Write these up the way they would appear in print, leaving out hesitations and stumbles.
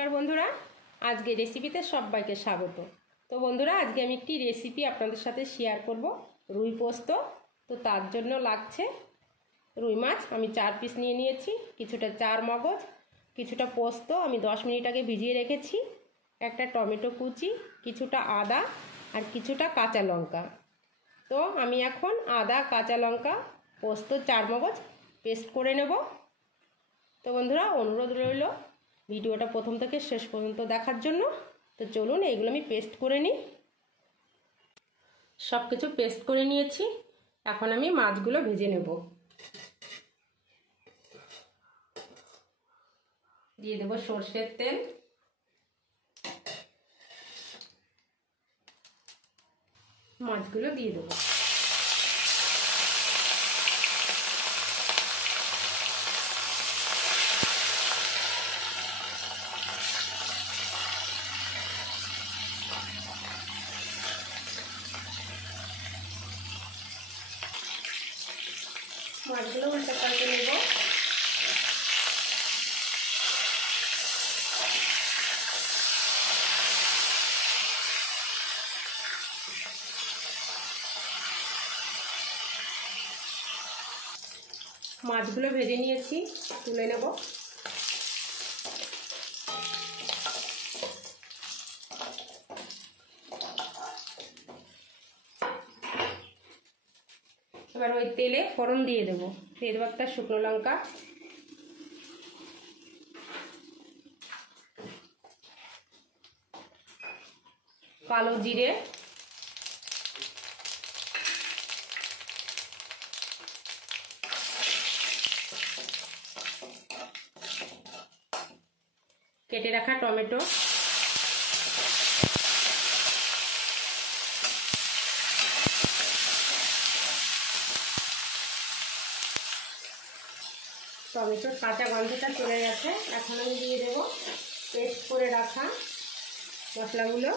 নমস্কার বন্ধুরা, আজকে রেসিপিতে সবাইকে স্বাগত। তো বন্ধুরা, আজকে আমি একটি রেসিপি আপনাদের সাথে শেয়ার করব, রুই পোস্ত। তো তার জন্য লাগছে রুই মাছ আমি 4 পিস নিয়ে নিয়েছি, কিছুটা চার মগজ, কিছুটা পোস্ত আমি 10 মিনিট আগে ভিজিয়ে রেখেছি, একটা টমেটো কুচি, কিছুটা আদা আর কিছুটা কাঁচা লঙ্কা। তো আমি এখন আদা, কাঁচা লঙ্কা, পোস্ত, চার মগজ পেস্ট করে নেব। তো বন্ধুরা, অনুরোধ রইল ভিডিওটা প্রথম থেকে শেষ পর্যন্ত দেখার জন্য। তো চলুন এইগুলো আমি পেস্ট করে নিই। সব কিছু পেস্ট করে নিয়েছি, এখন আমি মাছগুলো ভেজে নেব। দিয়ে দেব সর্ষের তেল, মাছগুলো দিয়ে দেবো। মাছগুলো উল্টে পাল্টে নেব। মাছগুলো ভেজে নিয়েছি, তুলে নেব। এবার ওই তেলে ফোড়ন দিয়ে দেবো। দিয়ে দেবো একটা শুকনো লঙ্কা, কালো জিরে, কেটে রাখা টমেটো, টমেটোর কাঁচা গন্ধটা চলে গেছে। এখন আমি দিয়ে দেব পেস্ট করে রাখা মশলাগুলো।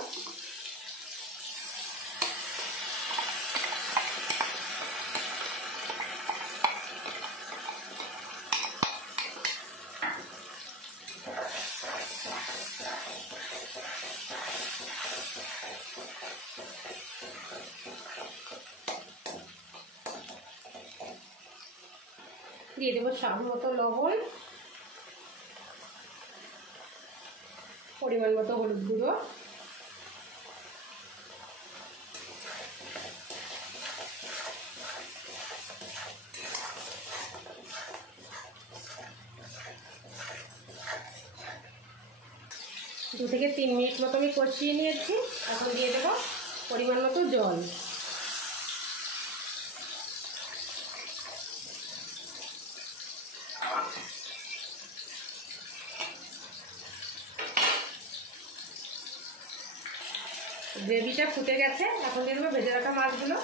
দিয়ে দেবো স্বাদ মতো লবণ, পরিমাণ মতো হলুদ গুঁড়ো, দু থেকে 3 মিনিট মতো আমি কষিয়ে নিয়েছি। এখন দিয়ে দেবো পরিমাণ মতো জল। গ্রেভিটা ফুটে গেছে, এখন দিয়ে দেবো ভেজে রাখা মাছগুলো।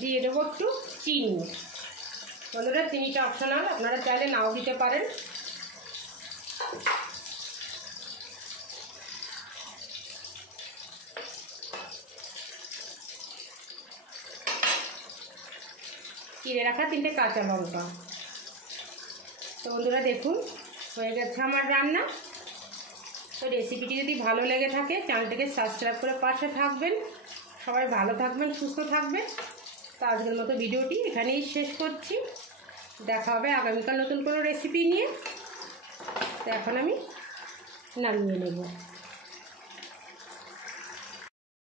দিয়ে দেবো একটু চিনি। বন্ধুরা, চিনিটা অপশনাল, আপনারা চাইলে নাও দিতে পারেন। চিড়ে রাখা 3টে কাঁচা লঙ্কা। তো বন্ধুরা, দেখুন হয়ে গেছে আমার রান্না। তো রেসিপিটি যদি ভালো লেগে থাকে চ্যানেলটিকে সাবস্ক্রাইব করে পাশে থাকবেন। সবাই ভালো থাকবেন, সুস্থ থাকবেন। তো আজকের মতো ভিডিওটি এখানেই শেষ করছি। দেখা হবে আগামীকাল নতুন কোনো রেসিপি নিয়ে। তো এখন আমি নামিয়ে নেব।